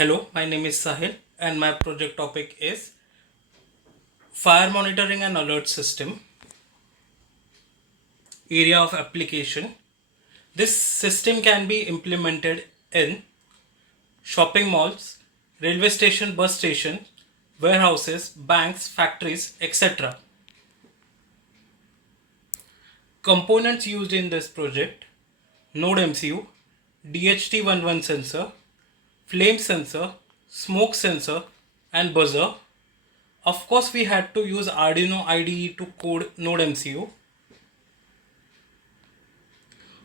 Hello, my name is Sahil and my project topic is Fire Monitoring and Alert System, Area of Application. This system can be implemented in shopping malls, railway station, bus station, warehouses, banks, factories, etc. Components used in this project: Node MCU, DHT11 sensor, flame sensor, smoke sensor, and buzzer. Of course, we had to use Arduino IDE to code Node MCU.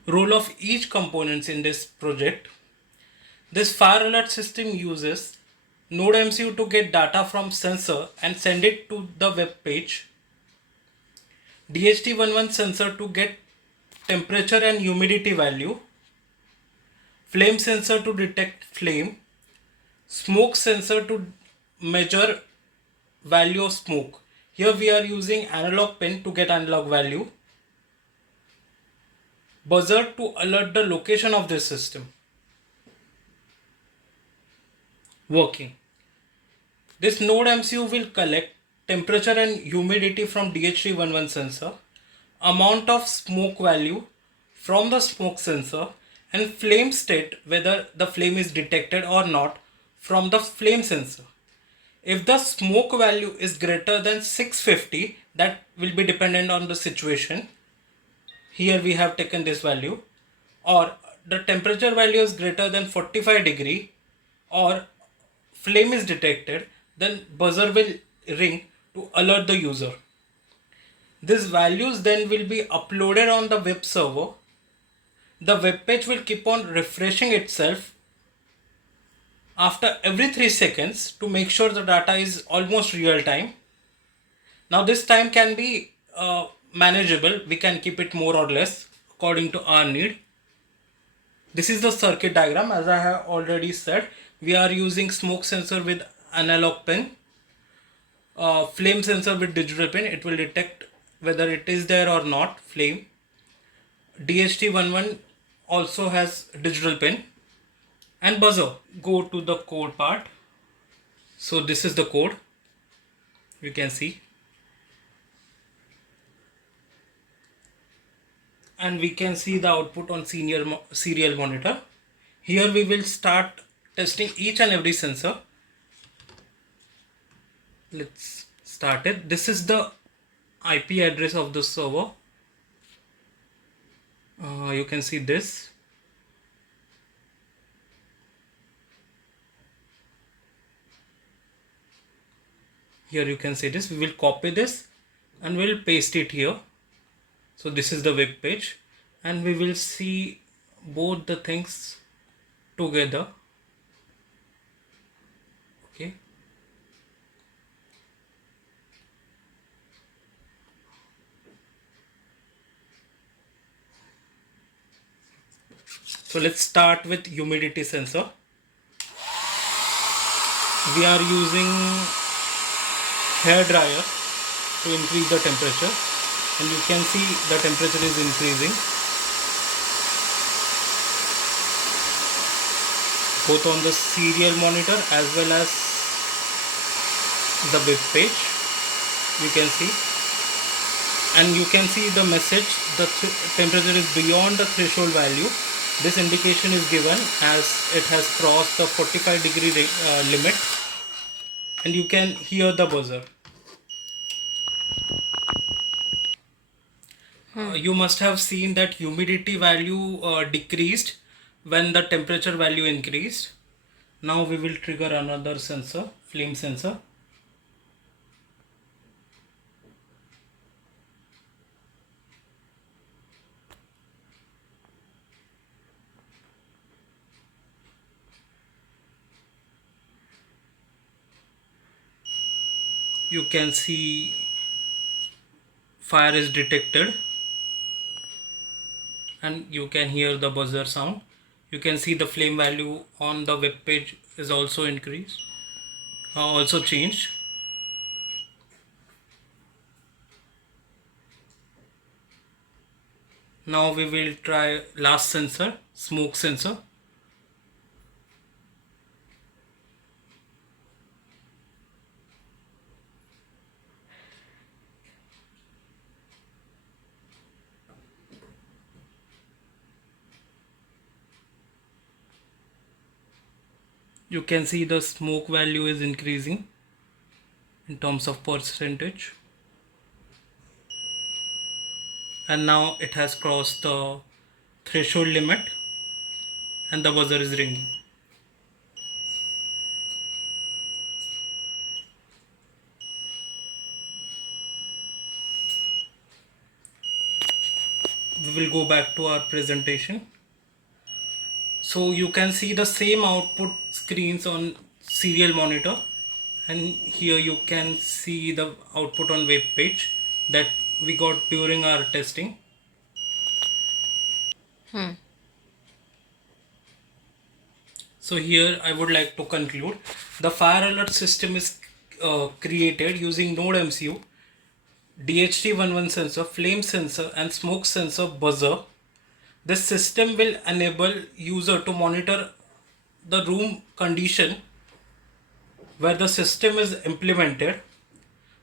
Role of each components in this project. This fire alert system uses Node MCU to get data from sensor and send it to the web page. DHT11 sensor to get temperature and humidity value. Flame sensor to detect flame. Smoke sensor to measure value of smoke. Here we are using analog pin to get analog value. Buzzer to alert the location of this system. Working. This Node MCU will collect temperature and humidity from DHT11 sensor, amount of smoke value from the smoke sensor, and flame state, whether the flame is detected or not, from the flame sensor. If the smoke value is greater than 650, that will be dependent on the situation. Here we have taken this value. Or the temperature value is greater than 45 degree, or flame is detected, then buzzer will ring to alert the user. These values then will be uploaded on the web server. The web page will keep on refreshing itself after every 3 seconds to make sure the data is almost real time. Now this time can be manageable. We can keep it more or less according to our need. This is the circuit diagram. As I have already said, we are using smoke sensor with analog pin, flame sensor with digital pin. It will detect whether it is there or not, flame. DHT11 also has digital pin, and buzzer. Go to the code part. So this is the code, you can see, and we can see the output on serial monitor. Here we will start testing each and every sensor. Let's start it. This is the IP address of the server. You can see this. Here you can see this. We will copy this and we'll paste it here. So this is the web page, and we will see both the things together. Okay. So let's start with humidity sensor. We are using hair dryer to increase the temperature, and you can see the temperature is increasing both on the serial monitor as well as the web page. You can see, and you can see the message, the temperature is beyond the threshold value. This indication is given as it has crossed the 45 degree limit, and you can hear the buzzer. You must have seen that humidity value decreased when the temperature value increased. Now we will trigger another sensor, flame sensor. You can see fire is detected, and you can hear the buzzer sound. You can see the flame value on the web page is also increased, also changed. Now we will try last sensor, smoke sensor. You can see the smoke value is increasing in terms of percentage, and now it has crossed the threshold limit and the buzzer is ringing. We will go back to our presentation. So you can see the same output screens on serial monitor, and here you can see the output on web page that we got during our testing. So here I would like to conclude. The fire alert system is created using Node MCU, DHT11 sensor, flame sensor and smoke sensor buzzer. This system will enable user to monitor the room condition where the system is implemented.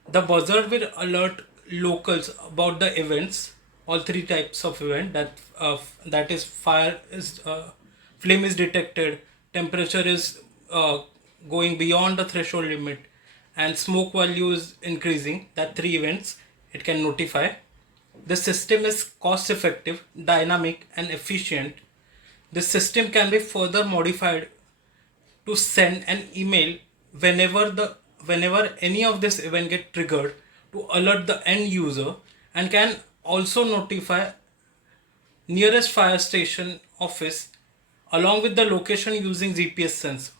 The buzzer will alert locals about the events, all three types of event, that is fire is flame is detected, temperature is going beyond the threshold limit, and smoke value is increasing. That three events it can notify. The system is cost effective, dynamic and efficient. This system can be further modified to send an email whenever any of this event get triggered to alert the end user, and can also notify nearest fire station office along with the location using GPS sensor.